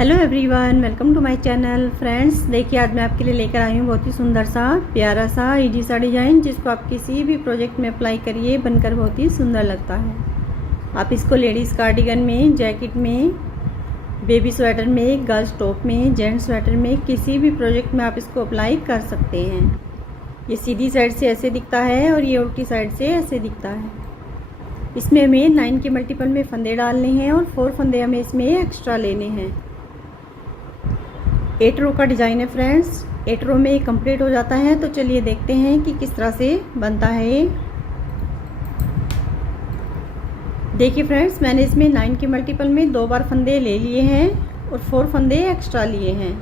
Hello everyone, welcome to my channel. Friends, देखिए आज मैं आपके लिए लेकर आई हूँ बहुत ही सुंदर सा प्यारा सा इजी सा डिज़ाइन, जिसको आप किसी भी प्रोजेक्ट में अप्लाई करिए बनकर बहुत ही सुंदर लगता है। आप इसको लेडीज़ कार्डिगन में, जैकेट में, बेबी स्वेटर में, गर्ल्स टॉप में, जेंट्स स्वेटर में, किसी भी प्रोजेक्ट में आप इसको अप्लाई कर सकते हैं। ये सीधी साइड से ऐसे दिखता है और ये उल्टी साइड से ऐसे दिखता है। इसमें हमें 9 के मल्टीपल में फंदे डालने हैं और 4 फंदे हमें इसमें एक्स्ट्रा लेने हैं। 8 रो का डिज़ाइन है फ्रेंड्स। 8 रो में कंप्लीट हो जाता है। तो चलिए देखते हैं कि किस तरह से बनता है ये। देखिए फ्रेंड्स, मैंने इसमें 9 के मल्टीपल में 2 बार फंदे ले लिए हैं और 4 फंदे एक्स्ट्रा लिए हैं।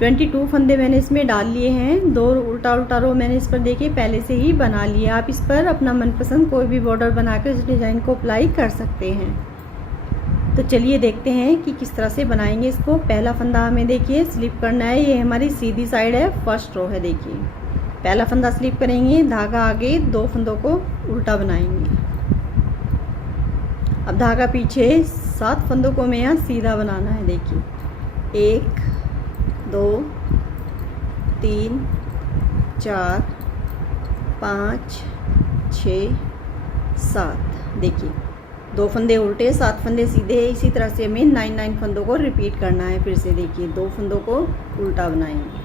22 फंदे मैंने इसमें डाल लिए हैं। 2 उल्टा उल्टा रो मैंने इस पर देखिए पहले से ही बना लिया। आप इस पर अपना मनपसंद कोई भी बॉर्डर बनाकर इस डिज़ाइन को अप्लाई कर सकते हैं। तो चलिए देखते हैं कि किस तरह से बनाएंगे इसको। पहला फंदा हमें देखिए स्लिप करना है। ये हमारी सीधी साइड है, फर्स्ट रो है। देखिए पहला फंदा स्लिप करेंगे, धागा आगे, 2 फंदों को उल्टा बनाएंगे। अब धागा पीछे, 7 फंदों को हमें यहाँ सीधा बनाना है। देखिए 1 2 3 4 5 6 7। देखिए 2 फंदे उल्टे, 7 फंदे सीधे। इसी तरह से हमें 9 फंदों को रिपीट करना है। फिर से देखिए 2 फंदों को उल्टा बनाएंगे,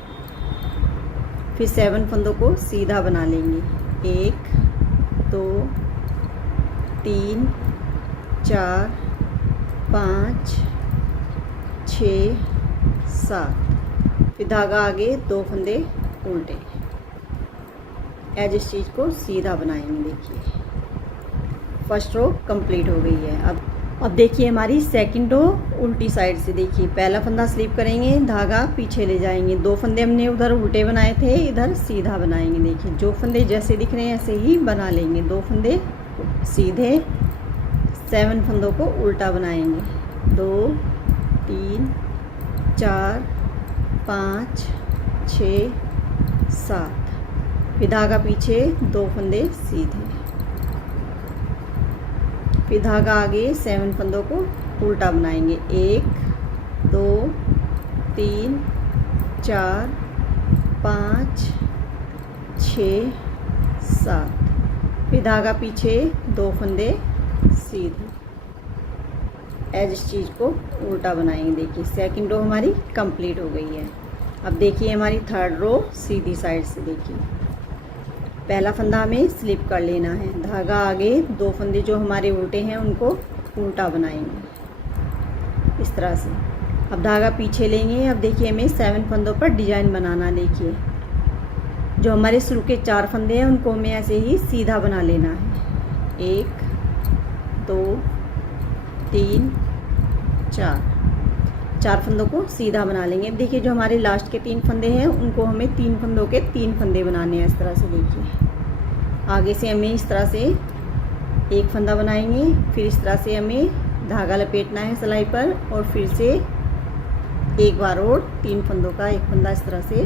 फिर 7 फंदों को सीधा बना लेंगे। 1 2 3 4 5 6 7। फिर धागा आगे, 2 फंदे उल्टे, एज इस चीज़ को सीधा बनाएंगे। देखिए फर्स्ट रो कंप्लीट हो गई है। अब देखिए हमारी सेकंड रो उल्टी साइड से। देखिए पहला फंदा स्लिप करेंगे, धागा पीछे ले जाएंगे। 2 फंदे हमने उधर उल्टे बनाए थे, इधर सीधा बनाएंगे। देखिए जो फंदे जैसे दिख रहे हैं ऐसे ही बना लेंगे। 2 फंदे सीधे, 7 फंदों को उल्टा बनाएंगे। 2 3 4 5 6 7। फिर धागा पीछे, 2 फंदे सीधे, फिर धागा आगे, 7 फंदों को उल्टा बनाएंगे। 1 2 3 4 5 6 7। फिर धागा पीछे, 2 फंदे सीधे, एज इस चीज़ को उल्टा बनाएंगे। देखिए सेकंड रो हमारी कंप्लीट हो गई है। अब देखिए हमारी थर्ड रो सीधी साइड से। देखिए पहला फंदा हमें स्लिप कर लेना है, धागा आगे, 2 फंदे जो हमारे उल्टे हैं उनको उल्टा बनाएंगे इस तरह से। अब धागा पीछे लेंगे। अब देखिए हमें 7 फंदों पर डिजाइन बनाना। देखिए जो हमारे शुरू के 4 फंदे हैं उनको हमें ऐसे ही सीधा बना लेना है। 1 2 3 4 फंदों को सीधा बना लेंगे। अब देखिए जो हमारे लास्ट के 3 फंदे हैं उनको हमें 3 फंदों के 3 फंदे बनाने हैं इस तरह से। देखिए आगे से हमें इस तरह से एक फंदा बनाएंगे, फिर इस तरह से हमें धागा लपेटना है सिलाई पर, और फिर से एक बार और 3 फंदों का एक फंदा इस तरह से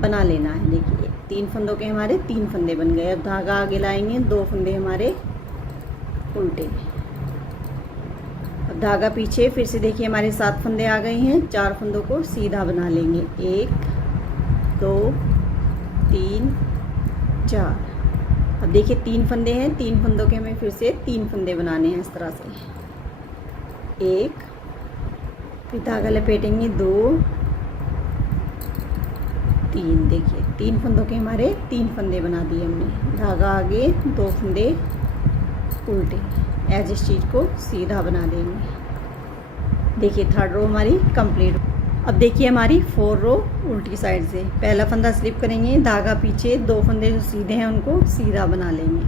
बना लेना है। देखिए 3 फंदों के हमारे 3 फंदे बन गए। अब धागा आगे लाएंगे, 2 फंदे हमारे उल्टे, धागा पीछे। फिर से देखिए हमारे 7 फंदे आ गए हैं। 4 फंदों को सीधा बना लेंगे। 1 2 3 4। अब देखिए 3 फंदे हैं, 3 फंदों के हमें फिर से 3 फंदे बनाने हैं इस तरह से। 1, फिर धागा लपेटेंगे, 2 3। देखिए 3 फंदों के हमारे 3 फंदे बना दिए हमने। धागा आगे, 2 फंदे उल्टे, एज इस चीज़ को सीधा बना देंगे। देखिए थर्ड रो हमारी कंप्लीट। अब देखिए हमारी 4 रो उल्टी साइड से। पहला फंदा स्लिप करेंगे, धागा पीछे, 2 फंदे जो सीधे हैं उनको सीधा बना लेंगे,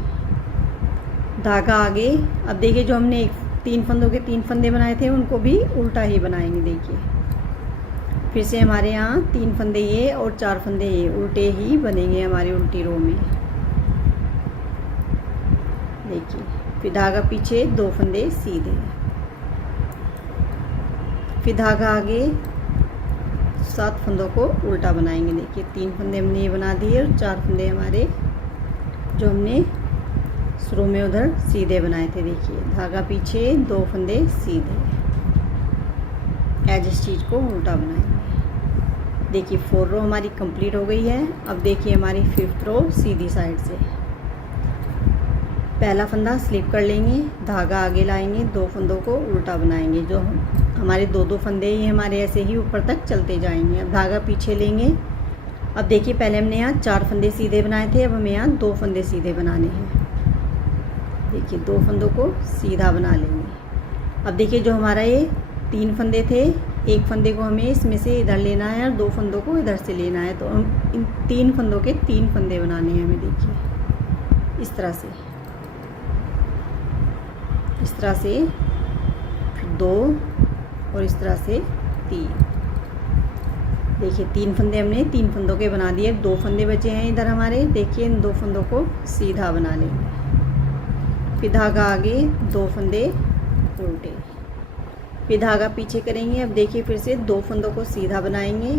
धागा आगे। अब देखिए जो हमने 3 फंदों के 3 फंदे बनाए थे उनको भी उल्टा ही बनाएंगे। देखिए फिर से हमारे यहाँ 3 फंदे ये और 4 फंदे ये उल्टे ही बनेंगे हमारी उल्टी रो में। देखिए फिर धागा पीछे, 2 फंदे सीधे, फिर धागा आगे, 7 फंदों को उल्टा बनाएंगे। देखिए 3 फंदे हमने ये बना दिए और 4 फंदे हमारे जो हमने शुरू में उधर सीधे बनाए थे। देखिए धागा पीछे, 2 फंदे सीधे, एज स्टिच को उल्टा बनाएंगे। देखिए 4 रो हमारी कंप्लीट हो गई है। अब देखिए हमारी 5th रो सीधी साइड से पहला फंदा स्लिप कर लेंगे, धागा आगे लाएंगे, 2 फंदों को उल्टा बनाएंगे। जो हमारे 2-2 फंदे ही हमारे ऐसे ही ऊपर तक चलते जाएंगे। अब धागा पीछे लेंगे। अब देखिए पहले हमने यहाँ 4 फंदे सीधे बनाए थे, अब हमें यहाँ 2 फंदे सीधे बनाने हैं। देखिए 2 फंदों को सीधा बना लेंगे। अब देखिए जो हमारा ये 3 फंदे थे, एक फंदे को हमें इसमें से इधर लेना है और 2 फंदों को इधर से लेना है। तो हम इन 3 फंदों के 3 फंदे बनाने हैं हमें। देखिए इस तरह से, इस तरह से, फिर 2 और इस तरह से 3। देखिए 3 फंदे हमने 3 फंदों के बना दिए। 2 फंदे बचे हैं इधर हमारे। देखिए इन 2 फंदों को सीधा बना लेंगे। फिर धागा आगे, 2 फंदे उल्टे, फिर धागा पीछे करेंगे। अब देखिए फिर से 2 फंदों को सीधा बनाएंगे।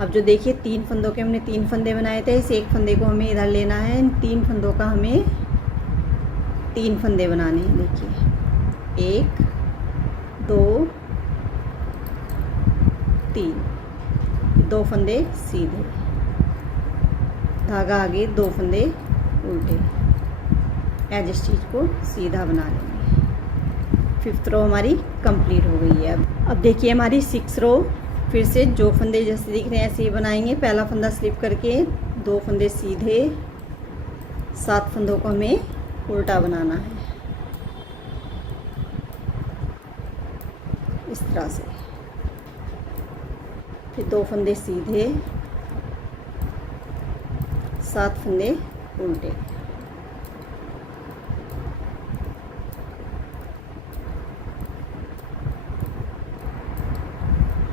अब जो देखिए 3 फंदों के हमने 3 फंदे बनाए थे, इस एक फंदे को हमें इधर लेना है। इन 3 फंदों का हमें 3 फंदे बनाने हैं। देखिए 1 2 3, 2 फंदे सीधे, धागा आगे, 2 फंदे उल्टे, एज स्टिच को सीधा बना लेंगे। 5th रो हमारी कंप्लीट हो गई है। अब देखिए हमारी 6th रो फिर से जो फंदे जैसे दिख रहे हैं ऐसे ही बनाएंगे। पहला फंदा स्लिप करके 2 फंदे सीधे, 7 फंदों को हमें उल्टा बनाना है इस तरह से। फिर 2 फंदे सीधे, 7 फंदे उल्टे,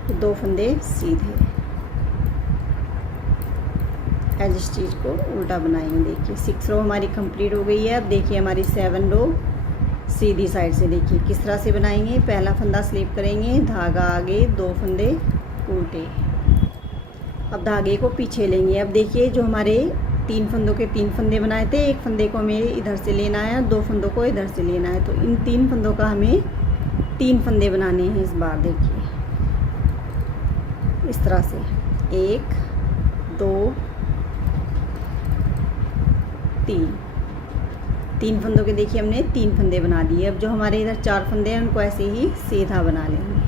फिर 2 फंदे सीधे, एज स्टिच को उल्टा बनाएंगे। देखिए 6 रो हमारी कंप्लीट हो गई है। अब देखिए हमारी 7 रो सीधी साइड से। देखिए किस तरह से बनाएंगे। पहला फंदा स्लिप करेंगे, धागा आगे, 2 फंदे उल्टे, अब धागे को पीछे लेंगे। अब देखिए जो हमारे 3 फंदों के 3 फंदे बनाए थे, एक फंदे को हमें इधर से लेना है, 2 फंदों को इधर से लेना है। तो इन 3 फंदों का हमें 3 फंदे बनाने हैं इस बार। देखिए इस तरह से 1 2 3 फंदों के देखिए हमने 3 फंदे बना दिए। अब जो हमारे इधर 4 फंदे हैं उनको ऐसे ही सीधा बना लेंगे।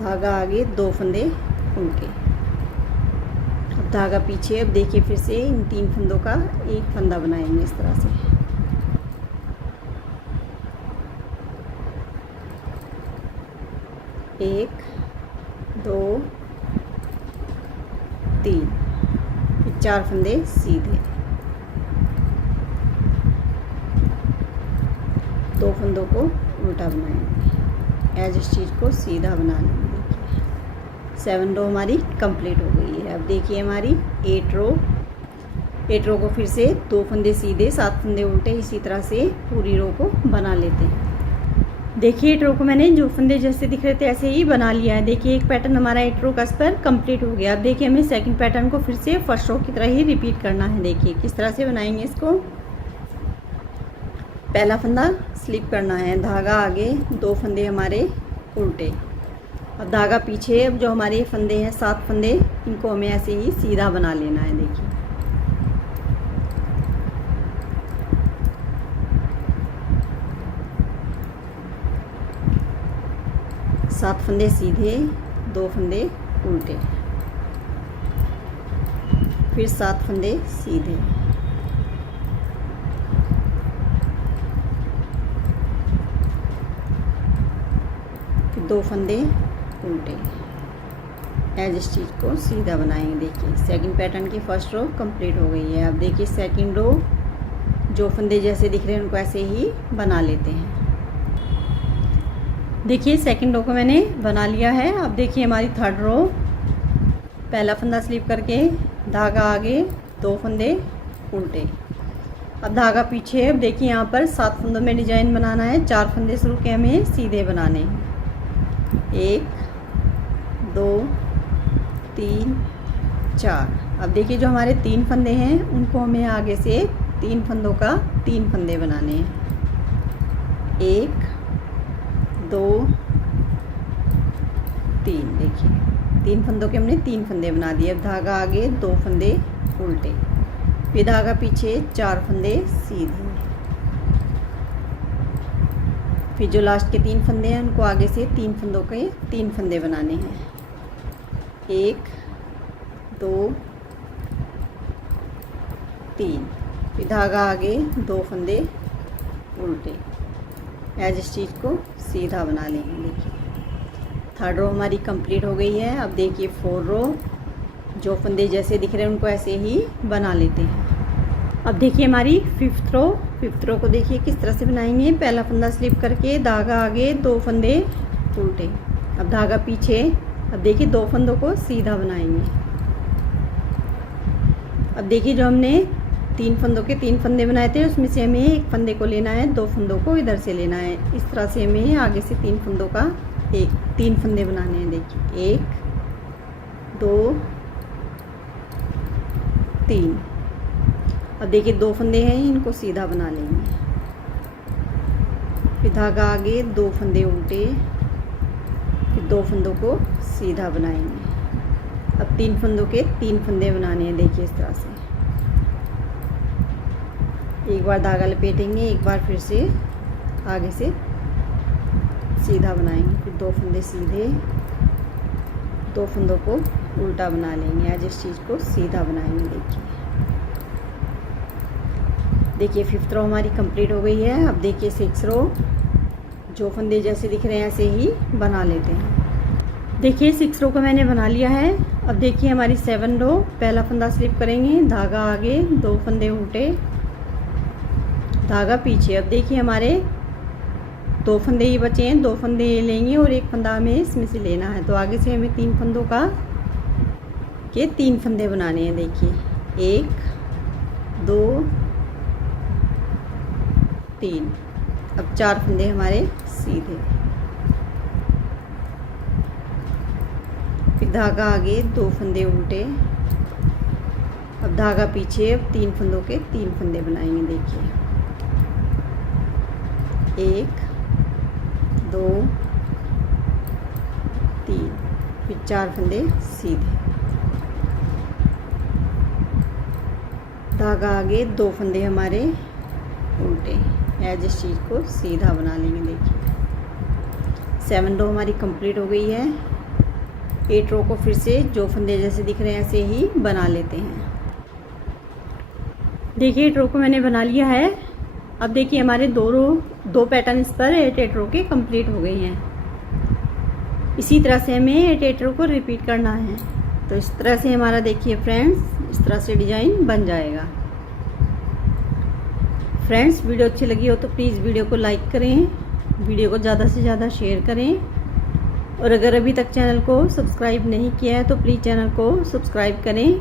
धागा आगे, 2 फंदे उल्टे, अब धागा पीछे। अब देखिए फिर से इन 3 फंदों का एक फंदा बनाएंगे इस तरह से। एक 2 3, फिर 4 फंदे सीधे, 2 फंदों को उल्टा बनाएंगे, एज स्टिच को सीधा बना लेंगे। 7 रो हमारी कंप्लीट हो गई है। अब देखिए हमारी 8 रो को फिर से 2 फंदे सीधे, 7 फंदे उल्टे, इसी तरह से पूरी रो को बना लेते हैं। देखिए 8 रो को मैंने जो फंदे जैसे दिख रहे थे ऐसे ही बना लिया है। देखिए एक पैटर्न हमारा 8 रो का इस पर कंप्लीट हो गया। अब देखिए हमें सेकंड पैटर्न को फिर से फर्स्ट रो की तरह ही रिपीट करना है। देखिए किस तरह से बनाएंगे इसको। पहला फंदा स्लिप करना है, धागा आगे, 2 फंदे हमारे उल्टे, अब धागा पीछे। अब जो हमारे फंदे हैं 7 फंदे, इनको हमें ऐसे ही सीधा बना लेना है। देखिए 7 फंदे सीधे, 2 फंदे उल्टे, फिर 7 फंदे सीधे, फिर 2 फंदे उल्टे, एज स्टिच को सीधा बनाएंगे। देखिए सेकंड पैटर्न की फर्स्ट रो कंप्लीट हो गई है। अब देखिए सेकंड रो जो फंदे जैसे दिख रहे हैं उनको ऐसे ही बना लेते हैं। देखिए सेकंड रो को मैंने बना लिया है। अब देखिए हमारी थर्ड रो, पहला फंदा स्लिप करके, धागा आगे, 2 फंदे उल्टे, अब धागा पीछे। अब देखिए यहाँ पर 7 फंदों में डिजाइन बनाना है, 4 फंदे शुरू के हमें सीधे बनाने हैं। 1 2 3 4। अब देखिए जो हमारे 3 फंदे हैं उनको हमें आगे से 3 फंदों का 3 फंदे बनाने हैं। 1 2 3। देखिए 3 फंदों के हमने 3 फंदे बना दिए। अब धागा आगे 2 फंदे उल्टे, फिर धागा पीछे 4 फंदे सीधे, फिर जो लास्ट के 3 फंदे हैं उनको आगे से 3 फंदों के 3 फंदे बनाने हैं। 1 2 3, फिर धागा आगे 2 फंदे उल्टे, एज इस चीज़ को सीधा बना लेंगे। देखिए थर्ड रो हमारी कंप्लीट हो गई है। अब देखिए 4 रो, जो फंदे जैसे दिख रहे हैं उनको ऐसे ही बना लेते हैं। अब देखिए हमारी फिफ्थ रो को देखिए किस तरह से बनाएंगे। पहला फंदा स्लिप करके धागा आगे 2 फंदे उल्टे, अब धागा पीछे। अब देखिए 2 फंदों को सीधा बनाएंगे। अब देखिए जो हमने 3 फंदों के 3 फंदे बनाए थे उसमें से हमें 1 फंदे को लेना है, 2 फंदों को इधर से लेना है। इस तरह से हमें आगे से 3 फंदों का 3 फंदे बनाने हैं। देखिए 1 2 3। अब देखिए 2 फंदे हैं, इनको सीधा बना लेंगे। फिर धागा आगे 2 फंदे उल्टे, फिर 2 फंदों को सीधा बनाएंगे। अब 3 फंदों के 3 फंदे बनाने हैं। देखिए इस तरह से एक बार धागा लपेटेंगे, एक बार फिर से आगे से सीधा बनाएंगे, फिर 2 फंदे सीधे, 2 फंदों को उल्टा बना लेंगे। आज इस चीज़ को सीधा बनाएंगे। देखिए फिफ्थ रो हमारी कंप्लीट हो गई है। अब देखिए 6 रो, जो फंदे जैसे दिख रहे हैं ऐसे ही बना लेते हैं। देखिए 6 रो को मैंने बना लिया है। अब देखिए हमारी 7 रो, पहला फंदा स्लिप करेंगे, धागा आगे 2 फंदे उल्टे, धागा पीछे। अब देखिए हमारे 2 फंदे ही बचे हैं, 2 फंदे लेंगे और 1 फंदा हमें इसमें से लेना है। तो आगे से हमें 3 फंदों का 3 फंदे बनाने हैं। देखिए 1 2 3। अब 4 फंदे हमारे सीधे, फिर धागा आगे 2 फंदे उल्टे, अब धागा पीछे। अब 3 फंदों के 3 फंदे बनाएंगे। देखिए 1 2 3, फिर 4 फंदे सीधे, धागा आगे 2 फंदे हमारे उल्टे, एज इस चीज़ को सीधा बना लेंगे। देखिए 7 रो हमारी कंप्लीट हो गई है। 8 रो को फिर से जो फंदे जैसे दिख रहे हैं ऐसे ही बना लेते हैं। देखिए 8 रो को मैंने बना लिया है। अब देखिए हमारे 2 पैटर्न इस पर 8 रो के कंप्लीट हो गए हैं। इसी तरह से हमें 8 रो को रिपीट करना है। तो इस तरह से हमारा देखिए फ्रेंड्स इस तरह से डिजाइन बन जाएगा। फ्रेंड्स वीडियो अच्छी लगी हो तो प्लीज़ वीडियो को लाइक करें, वीडियो को ज़्यादा से ज़्यादा शेयर करें, और अगर अभी तक चैनल को सब्सक्राइब नहीं किया है तो प्लीज़ चैनल को सब्सक्राइब करें,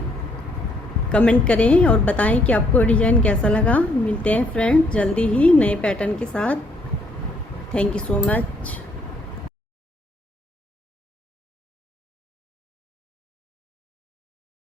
कमेंट करें और बताएं कि आपको डिज़ाइन कैसा लगा। मिलते हैं फ्रेंड्स जल्दी ही नए पैटर्न के साथ। Thank you so much.